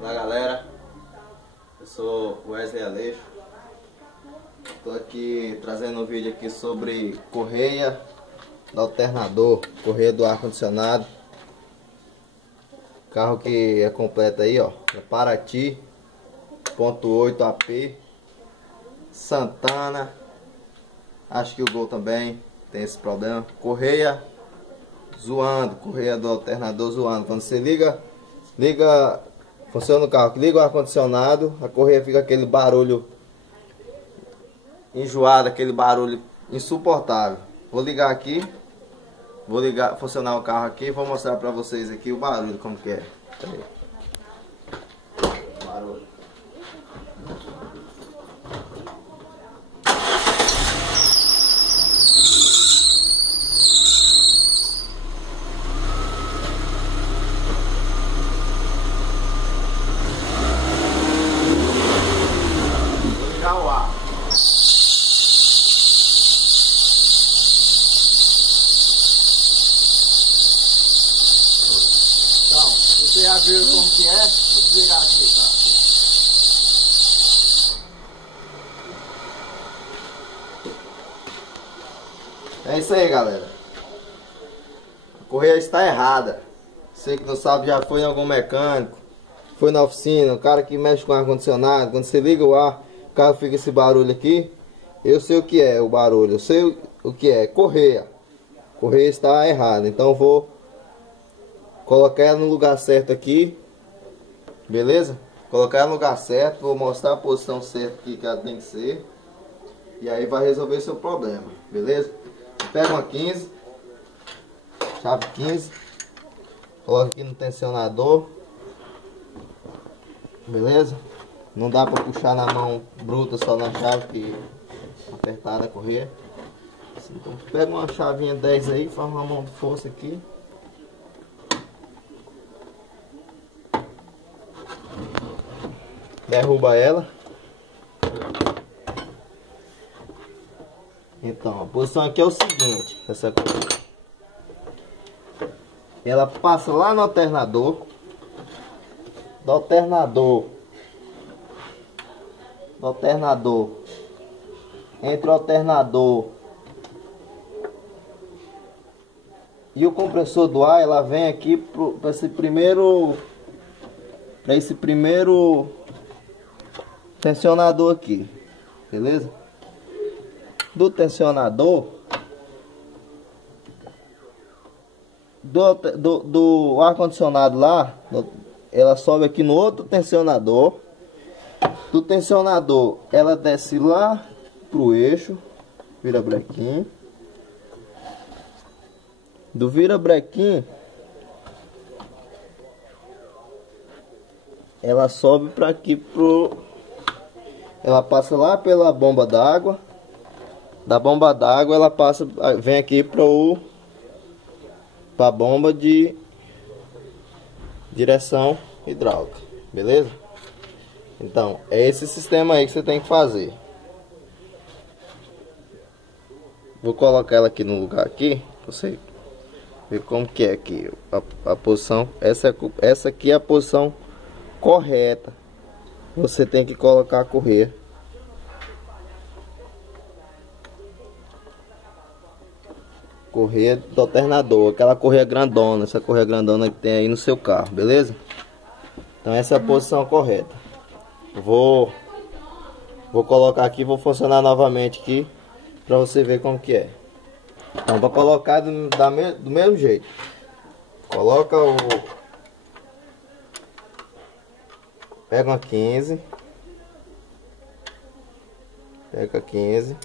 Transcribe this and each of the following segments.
Olá galera, eu sou Wesley Aleixo. Estou aqui trazendo um vídeo aqui sobre correia do alternador, correia do ar-condicionado. Carro que é completo aí, ó, é Paraty, 1.8 AP, Santana, acho que o Gol também tem esse problema. Correia zoando, correia do alternador zoando. Quando você liga, funciona o carro, que liga o ar-condicionado, a correia fica aquele barulho enjoado, aquele barulho insuportável. Vou ligar aqui, funcionar o carro aqui e vou mostrar pra vocês aqui o barulho, como que é. Barulho. Vou ligar o ar. Então, você já viu como que é? Vou desligar aqui, tá? É isso aí, galera. A correia está errada. Você que não sabe, já foi em algum mecânico, foi na oficina, o cara que mexe com ar-condicionado. Quando você liga o ar, o carro fica esse barulho aqui. Eu sei o que é o barulho, eu sei o que é correia. A correia está errada, então eu vou colocar ela no lugar certo aqui, beleza? Colocar ela no lugar certo, vou mostrar a posição certa aqui que ela tem que ser. E aí vai resolver seu problema, beleza? Pega uma 15, chave 15, coloca aqui no tensionador, beleza? Não dá para puxar na mão bruta só na chave, que apertada a correia. Então pega uma chavinha 10 aí, faz uma mão de força aqui. Derruba ela. Então, a posição aqui é o seguinte, essa coisa. Ela passa lá no alternador. Do alternador. Entre o alternador e o compressor do ar, ela vem aqui para esse primeiro tensionador aqui, beleza? Do tensionador do ar-condicionado lá, ela sobe aqui no outro tensionador. Do tensionador ela desce lá pro eixo virabrequim. Do virabrequim ela sobe para aqui ela passa lá pela bomba d'água. Da bomba d'água ela passa, vem aqui para a bomba de direção hidráulica, beleza? Então é esse sistema aí que você tem que fazer. Vou colocar ela aqui no lugar aqui, pra você ver como que é aqui a posição. Essa aqui é a posição correta. Você tem que colocar a correia. Correia do alternador, aquela correia grandona, essa correia grandona que tem aí no seu carro, beleza? Então essa é a posição correta. Vou colocar aqui, vou funcionar novamente aqui para você ver como que é. Então para colocar do mesmo jeito, coloca pega uma 15, pega a 15.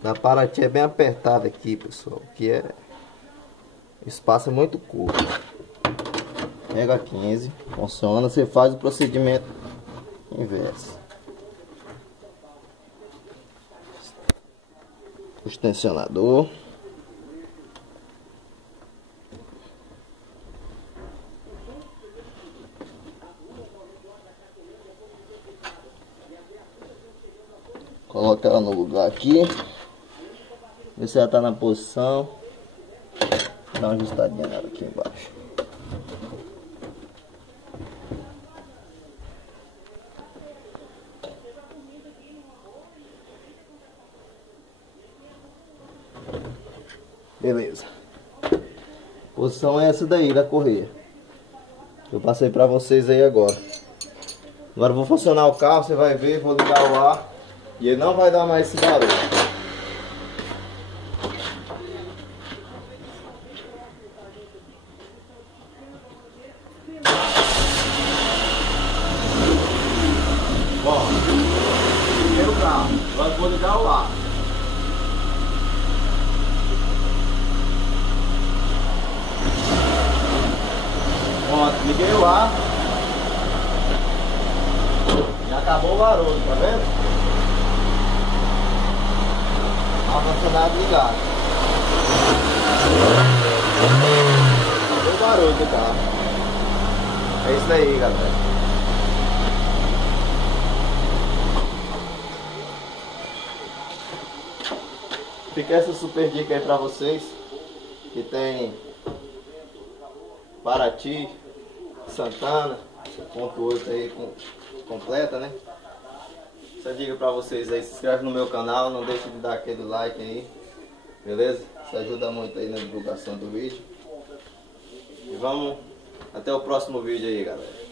Da Paraty é bem apertada aqui, pessoal, que é espaço é muito curto. Pega a 15, funciona, você faz o procedimento inverso. O tensionador. Coloca ela no lugar aqui. Ver se ela tá na posição. Dá uma ajustadinha nela aqui embaixo. Beleza. Posição é essa daí da correia. Eu passei pra vocês aí agora. Agora eu vou funcionar o carro, você vai ver, vou ligar o ar e ele não vai dar mais esse barulho. Bom, liguei o carro, agora eu vou ligar o ar. Pronto, liguei o ar. Já acabou o barulho, tá vendo? Ar-condicionado ligado. Acabou o barulho do carro. É isso aí, galera. Fica essa super dica aí pra vocês que tem Paraty, Santana, ponto 8 aí completa, né? Essa dica pra vocês aí, se inscreve no meu canal, não deixe de dar aquele like aí, beleza? Isso ajuda muito aí na divulgação do vídeo. E vamos até o próximo vídeo aí, galera.